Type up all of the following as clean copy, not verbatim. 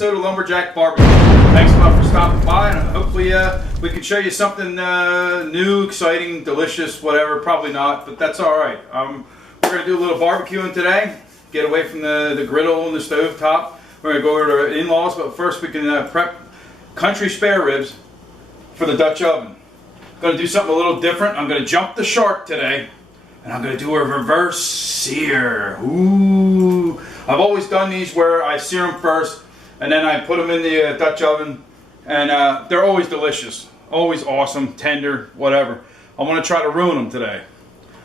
episode of Lumberjack Barbecue. Thanks a lot for stopping by, and hopefully we can show you something new, exciting, delicious, whatever. Probably not, but that's all right. We're going to do a little barbecuing today. Get away from the griddle and the stove top. We're going to go over to our in-laws, but first we can prep country spare ribs for the Dutch oven. Going to do something a little different. I'm going to jump the shark today, and I'm going to do a reverse sear. Ooh! I've always done these where I sear them first, and then I put them in the Dutch oven, and they're always delicious, always awesome, tender, whatever. I want to try to ruin them today.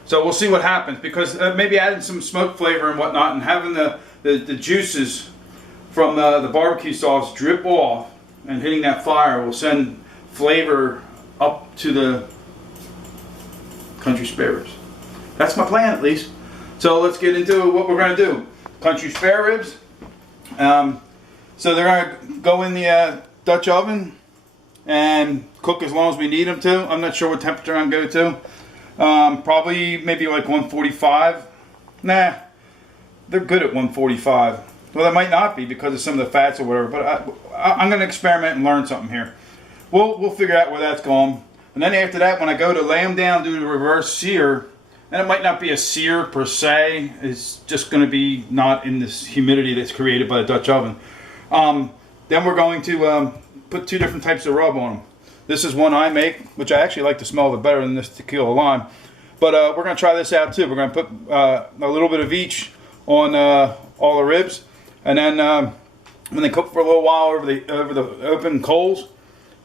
So we'll see what happens, because maybe adding some smoke flavor and whatnot, and having the juices from the barbecue sauce drip off and hitting that fire will send flavor up to the country spare ribs. That's my plan, at least. So let's get into what we're going to do. Country spare ribs. So they're going to go in the Dutch oven and cook as long as we need them to. I'm not sure what temperature I'm going to. Probably maybe like 145. Nah, they're good at 145. Well, they might not be because of some of the fats or whatever, but I'm going to experiment and learn something here. We'll figure out where that's going. And then after that, when I go to lay them down, do the reverse sear, and it might not be a sear per se, it's just going to be not in this humidity that's created by the Dutch oven. Then we're going to put two different types of rub on them. This is one I make, which I actually like the smell of it better than this tequila lime. But we're going to try this out too. We're going to put a little bit of each on all the ribs, and then when they cook for a little while over the open coals,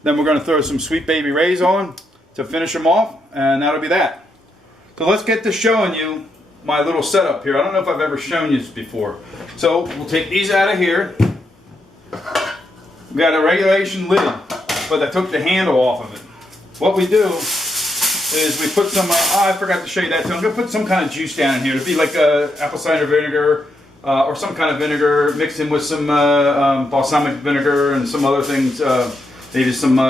then we're going to throw some Sweet Baby Rays on to finish them off, and that'll be that. So let's get to showing you my little setup here. I don't know if I've ever shown you this before. So we'll take these out of here. We got a regulation lid, but I took the handle off of it. What we do is we put some, I forgot to show you that, so I'm going to put some kind of juice down in here. It'd be like apple cider vinegar or some kind of vinegar mixed in with some balsamic vinegar and some other things. Maybe some, what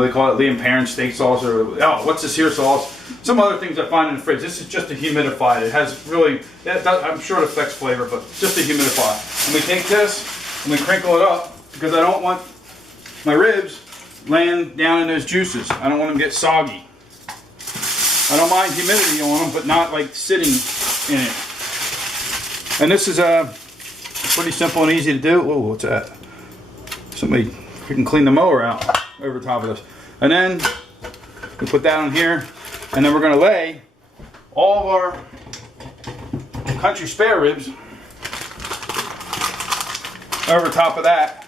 do they call it, Liam Perrin steak sauce, or, oh, what's this here sauce? Some other things I find in the fridge. This is just to humidify. It has really, I'm sure it affects flavor, but just to humidify. And we take this and we crinkle it up, because I don't want my ribs laying down in those juices. I don't want them to get soggy. I don't mind humidity on them, but not like sitting in it. And this is pretty simple and easy to do. Whoa, what's that? Somebody freaking clean the mower out over top of this. And then we put that on here, and then we're going to lay all of our country spare ribs over top of that,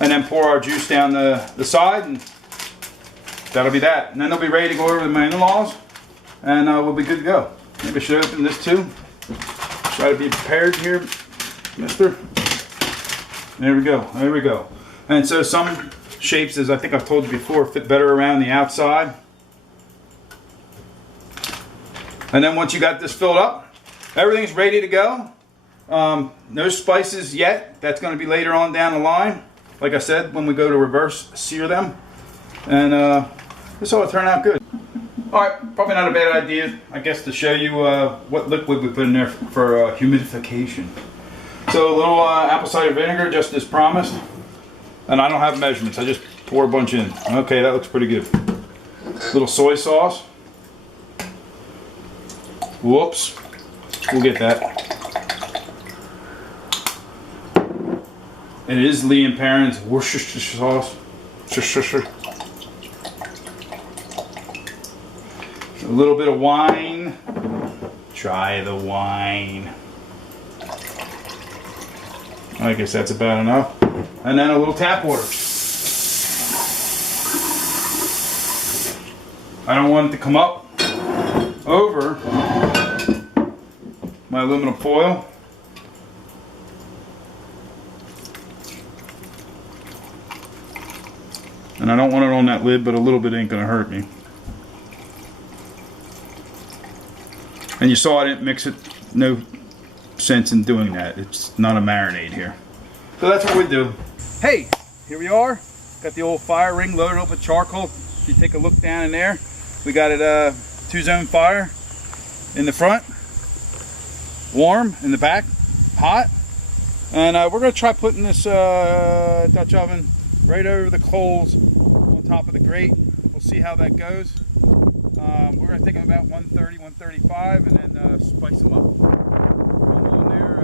and then pour our juice down the side, and that'll be that. And then they'll be ready to go over to my in-laws, and we'll be good to go. Maybe I should open this too. Try to be prepared here, mister. There we go, there we go. And so some shapes, as I think I've told you before, fit better around the outside. And then once you got this filled up, everything's ready to go. No spices yet. That's going to be later on down the line. Like I said, when we go to reverse sear them. And this ought to turn out good. Alright, probably not a bad idea, I guess, to show you what liquid we put in there for humidification. So a little apple cider vinegar, just as promised. And I don't have measurements, I just pour a bunch in. Okay, that looks pretty good. Little soy sauce. Whoops. We'll get that. And it is Liam Perrin's Worcestershire sauce. A little bit of wine. Try the wine. I guess that's about enough. And then a little tap water. I don't want it to come up over my aluminum foil. And I don't want it on that lid, but a little bit ain't gonna hurt me. And you saw I didn't mix it. No sense in doing that. It's not a marinade here. So that's what we do. Hey, here we are. Got the old fire ring loaded up with charcoal. If you take a look down in there, we got it 2-zone fire in the front. warm in the back, hot. And we're going to try putting this Dutch oven right over the coals on top of the grate. We'll see how that goes. We're going to take them about 130, 135 and then spice them up. Throw them on there,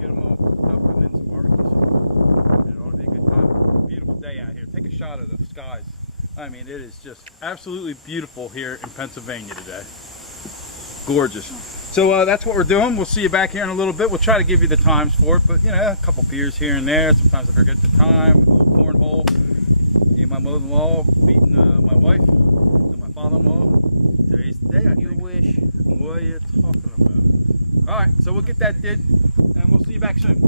get them all cooked up, and then some barbecue sauce. And it ought to be a good time. Beautiful day out here. Take a shot of the skies. I mean, it is just absolutely beautiful here in Pennsylvania today. Gorgeous. So that's what we're doing. We'll see you back here in a little bit. We'll try to give you the times for it, but you know, a couple beers here and there. Sometimes I forget the time. A little cornhole. Me and my mother-in-law beating my wife and my father-in-law. Today's the day, I think. You wish. What are you talking about? All right, so we'll get that did, and we'll see you back soon.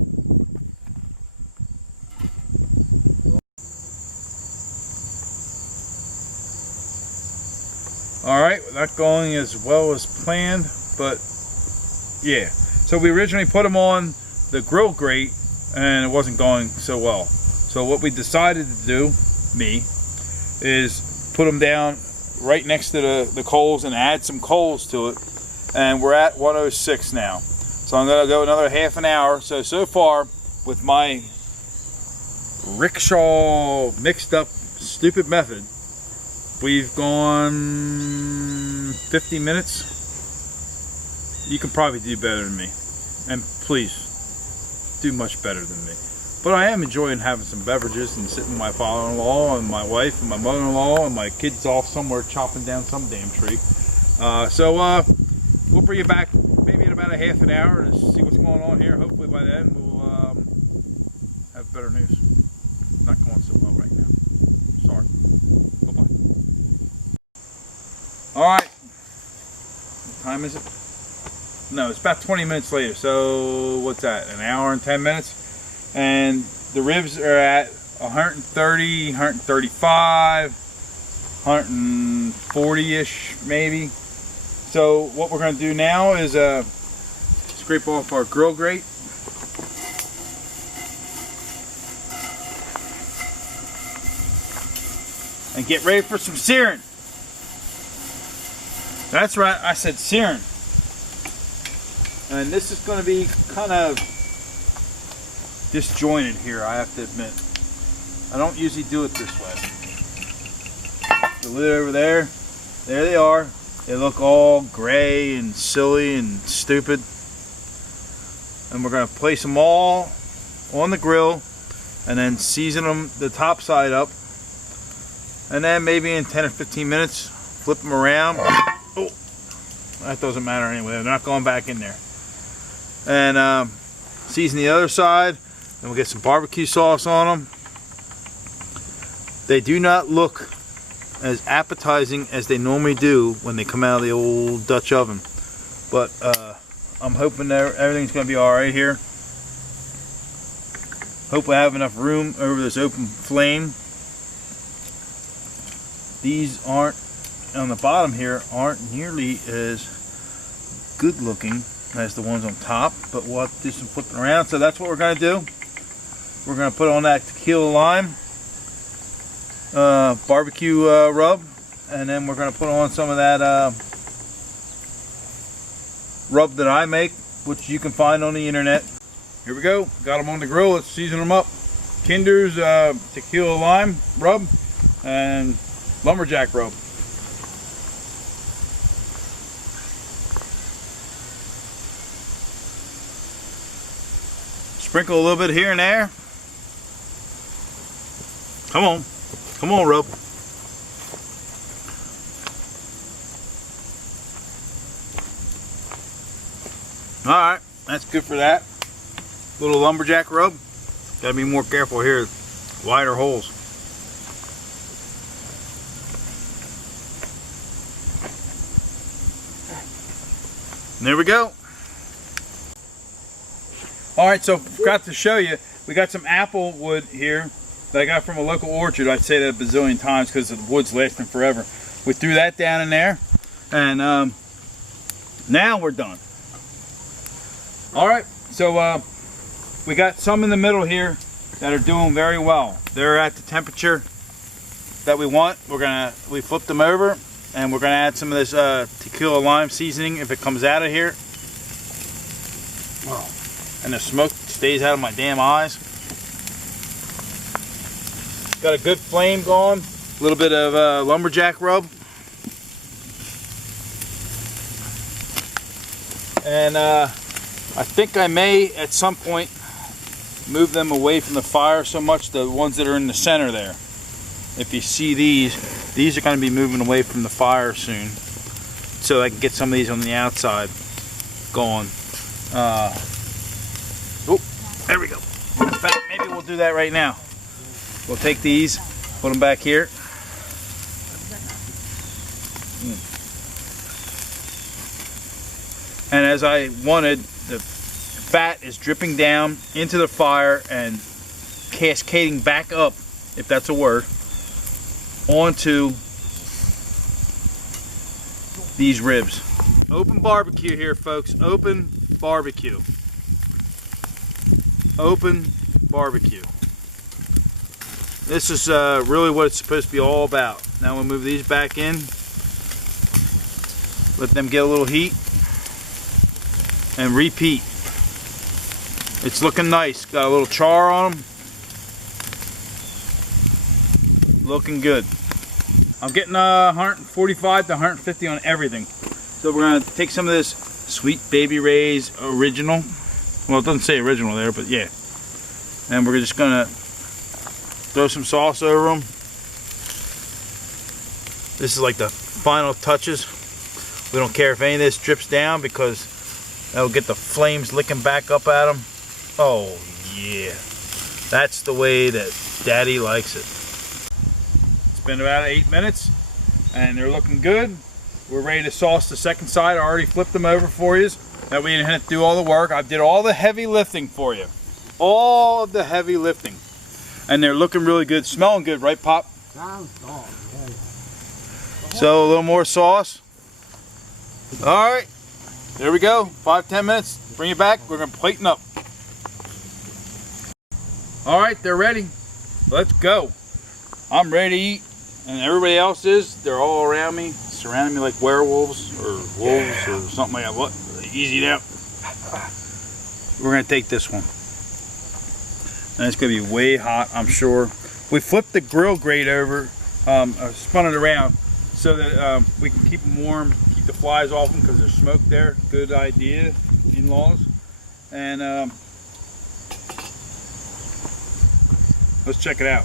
All right, not going as well as planned, but yeah. So we originally put them on the grill grate and it wasn't going so well. So what we decided to do, is put them down right next to the coals and add some coals to it. And we're at 106 now. So I'm gonna go another half an hour. So far with my rickshaw mixed up stupid method, we've gone 50 minutes. You can probably do better than me. And please, do much better than me. But I am enjoying having some beverages and sitting with my father-in-law and my wife and my mother-in-law and my kids off somewhere chopping down some damn tree. We'll bring you back maybe in about a half an hour to see what's going on here. Hopefully by then we'll have better news. Not going so well right now. Sorry. Bye-bye. Alright. What time is it? No, it's about 20 minutes later. So what's that? An hour and 10 minutes? And the ribs are at 130, 135, 140-ish maybe. So what we're going to do now is scrape off our grill grate. And get ready for some searing. That's right, I said searing. And this is going to be kind of disjointed here, I have to admit. I don't usually do it this way. The lid over there, there they are. They look all gray and silly and stupid. And we're going to place them all on the grill and then season them the top side up. And then maybe in 10 or 15 minutes, flip them around. Oh, that doesn't matter anyway. They're not going back in there. And season the other side. And we'll get some barbecue sauce on them. They do not look as appetizing as they normally do when they come out of the old Dutch oven. But I'm hoping that everything's going to be alright here. Hope I have enough room over this open flame. These aren't, on the bottom here, aren't nearly as good looking as the ones on top, but we'll have to do some flipping around. So that's what we're going to do. We're going to put on that tequila lime barbecue rub, and then we're going to put on some of that rub that I make, which you can find on the internet. Here we go. Got them on the grill. Let's season them up. Kinder's tequila lime rub and lumberjack rub. Sprinkle a little bit here and there. Come on. Come on, rub. Alright, that's good for that. Little lumberjack rub. Gotta be more careful here. Wider holes. And there we go. Alright, so forgot to show you, we got some apple wood here that I got from a local orchard. I'd say that a bazillion times because the wood's lasting forever. We threw that down in there, and now we're done. Alright, so we got some in the middle here that are doing very well. They're at the temperature that we want. We flipped them over, and we're gonna add some of this tequila lime seasoning if it comes out of here. and the smoke stays out of my damn eyes. Got a good flame going. A little bit of lumberjack rub. And I think I may at some point move them away from the fire so much, the ones that are in the center there. If you see these are going to be moving away from the fire soon, so I can get some of these on the outside going. Oh, there we go. In fact, maybe we'll do that right now. We'll take these, put them back here. And as I wanted, the fat is dripping down into the fire and cascading back up, if that's a word, onto these ribs. Open barbecue here, folks. Open barbecue. Open barbecue. This is really what it's supposed to be all about. Now we'll move these back in. Let them get a little heat. And repeat. It's looking nice. Got a little char on them. Looking good. I'm getting 145 to 150 on everything. So we're going to take some of this Sweet Baby Ray's original. Well, it doesn't say original there, but yeah. And we're just going to throw some sauce over them. This is like the final touches. We don't care if any of this drips down because that'll get the flames licking back up at them. Oh yeah, that's the way that Daddy likes it. It's been about 8 minutes and they're looking good. We're ready to sauce the second side. I already flipped them over for you. That way you didn't have to do all the work. I did all the heavy lifting for you. All of the heavy lifting. And they're looking really good, smelling good, right, Pop? So a little more sauce. All right, there we go. 5-10 minutes. Bring it back. We're gonna plate them up. All right, they're ready. Let's go. I'm ready to eat, and everybody else is. They're all around me, surrounding me like werewolves or wolves or something like that. What? Easy now. We're gonna take this one. And it's gonna be way hot, I'm sure. We flipped the grill grate over, spun it around so that we can keep them warm, keep the flies off them because there's smoke there. Good idea, in-laws. And let's check it out.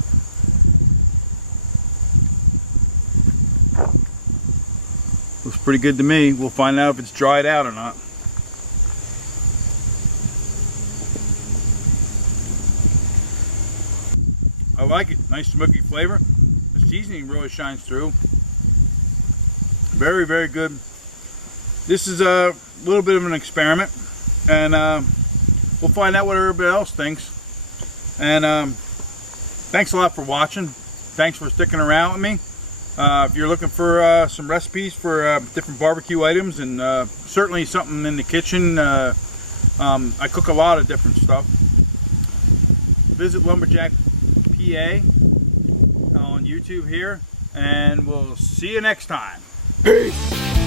Looks pretty good to me. We'll find out if it's dried out or not. I like it. Nice smoky flavor. The seasoning really shines through. Very, very good. This is a little bit of an experiment, and we'll find out what everybody else thinks. And thanks a lot for watching. Thanks for sticking around with me. If you're looking for some recipes for different barbecue items, and certainly something in the kitchen, I cook a lot of different stuff. Visit LumberjackPa on YouTube here, and we'll see you next time. Peace.